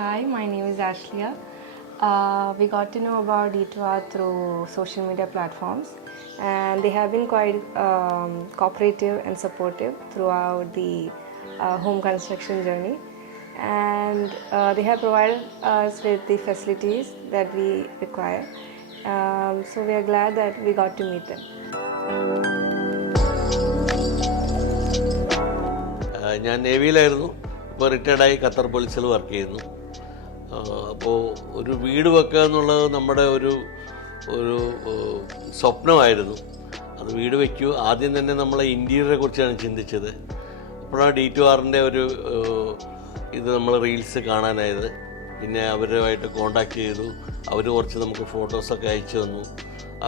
Hi, my name is Ashlia. We got to know about D2R through social media platforms, and they have been quite cooperative and supportive throughout the home construction journey. And they have provided us with the facilities that we require. So we are glad that we got to meet them. ഞാൻ നേവിയിലായിരുന്നു. ഇപ്പോൾ റിട്ടയർഡായി Qatar പോലീസിൽ work ചെയ്യുന്നു. അപ്പോൾ ഒരു വീട് വെക്കുക എന്നുള്ളത് നമ്മുടെ ഒരു സ്വപ്നമായിരുന്നു. അത് വീട് വയ്ക്കൂ. ആദ്യം തന്നെ നമ്മളെ ഇൻറ്റീരിയറെ കുറിച്ചാണ് ചിന്തിച്ചത്. അപ്പോഴാണ് D2Rൻ്റെ ഒരു ഇത് നമ്മൾ റീൽസ് കാണാനായത്. പിന്നെ അവരുമായിട്ട് കോണ്ടാക്ട് ചെയ്തു. അവർ കുറച്ച് നമുക്ക് ഫോട്ടോസൊക്കെ അയച്ചു തന്നു.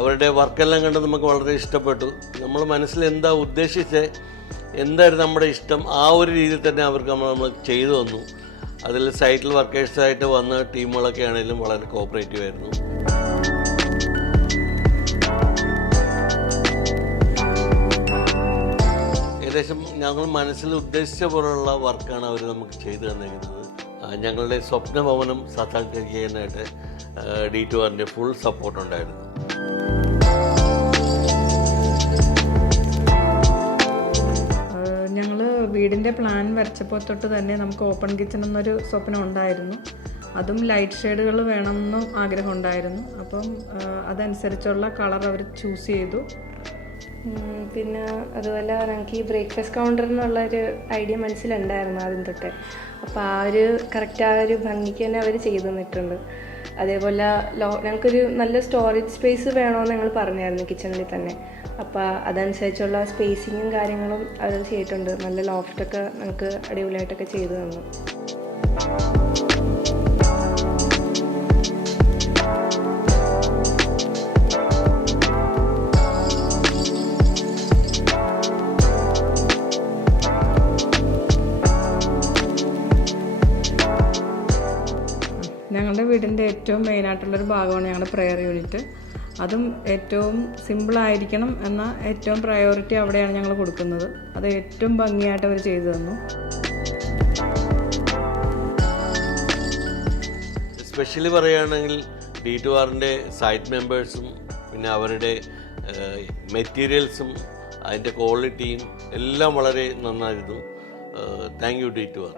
അവരുടെ വർക്കെല്ലാം കണ്ട് നമുക്ക് വളരെ ഇഷ്ടപ്പെട്ടു. നമ്മൾ മനസ്സിൽ എന്താ ഉദ്ദേശിച്ചത്, എന്തായിരുന്നു നമ്മുടെ ഇഷ്ടം, ആ ഒരു രീതിയിൽ തന്നെ അവർക്ക് നമ്മൾ ചെയ്തു തന്നു. അതിൽ സൈറ്റിൽ വർക്കേഴ്സായിട്ട് വന്ന ടീമുകളൊക്കെ ആണെങ്കിലും വളരെ കോപ്പറേറ്റീവ് ആയിരുന്നു. ഏകദേശം ഞങ്ങൾ മനസ്സിൽ ഉദ്ദേശിച്ച പോലുള്ള വർക്കാണ് അവർ നമുക്ക് ചെയ്തു തന്നിരിക്കുന്നത്. ഞങ്ങളുടെ സ്വപ്ന ഭവനം സാക്ഷാത്കരിക്കാനായിട്ട് D2Rൻ്റെ ഫുൾ സപ്പോർട്ടുണ്ടായിരുന്നു. വീടിൻ്റെ പ്ലാൻ വരച്ചപ്പോൾ തൊട്ട് തന്നെ നമുക്ക് ഓപ്പൺ കിച്ചൺ എന്നൊരു സ്വപ്നം ഉണ്ടായിരുന്നു. അതും ലൈറ്റ് ഷെയ്ഡുകൾ വേണമെന്നും ആഗ്രഹം ഉണ്ടായിരുന്നു. അപ്പം അതനുസരിച്ചുള്ള കളർ അവർ ചൂസ് ചെയ്തു. പിന്നെ അതുപോലെ ഞങ്ങൾക്ക് ഈ ബ്രേക്ക്ഫാസ്റ്റ് കൗണ്ടർ എന്നുള്ളൊരു ഐഡിയ മനസ്സിലുണ്ടായിരുന്നു ആദ്യം തൊട്ട്. അപ്പോൾ ആ ഒരു കറക്റ്റ് ആ ഒരു ഭംഗിക്ക് തന്നെ അവർ ചെയ്തു തന്നിട്ടുണ്ട്. അതേപോലെ ഞങ്ങൾക്കൊരു നല്ല സ്റ്റോറേജ് സ്പേസ് വേണമെന്ന് ഞങ്ങൾ പറഞ്ഞായിരുന്നു കിച്ചണിൽ തന്നെ. അപ്പോൾ അതനുസരിച്ചുള്ള സ്പേസിങ്ങും കാര്യങ്ങളും അവർ ചെയ്തിട്ടുണ്ട്. നല്ല ലോഫ്റ്റൊക്കെ ഞങ്ങൾക്ക് അടിപൊളിയായിട്ടൊക്കെ ചെയ്തു തന്നു. ഞങ്ങളുടെ വീടിൻ്റെ ഏറ്റവും മെയിനായിട്ടുള്ളൊരു ഭാഗമാണ് ഞങ്ങളുടെ പ്രെയർ യൂണിറ്റ്. അതും ഏറ്റവും സിമ്പിളായിരിക്കണം എന്ന ഏറ്റവും പ്രയോറിറ്റി അവിടെയാണ് ഞങ്ങൾ കൊടുക്കുന്നത്. അത് ഏറ്റവും ഭംഗിയായിട്ട് അവർ ചെയ്തു തന്നു. എസ്പെഷ്യലി പറയുകയാണെങ്കിൽ D2Rൻ്റെ സൈറ്റ് മെമ്പേഴ്സും പിന്നെ അവരുടെ മെറ്റീരിയൽസും അതിൻ്റെ ക്വാളിറ്റിയും എല്ലാം വളരെ നന്നായിരുന്നു. Thank you D2R.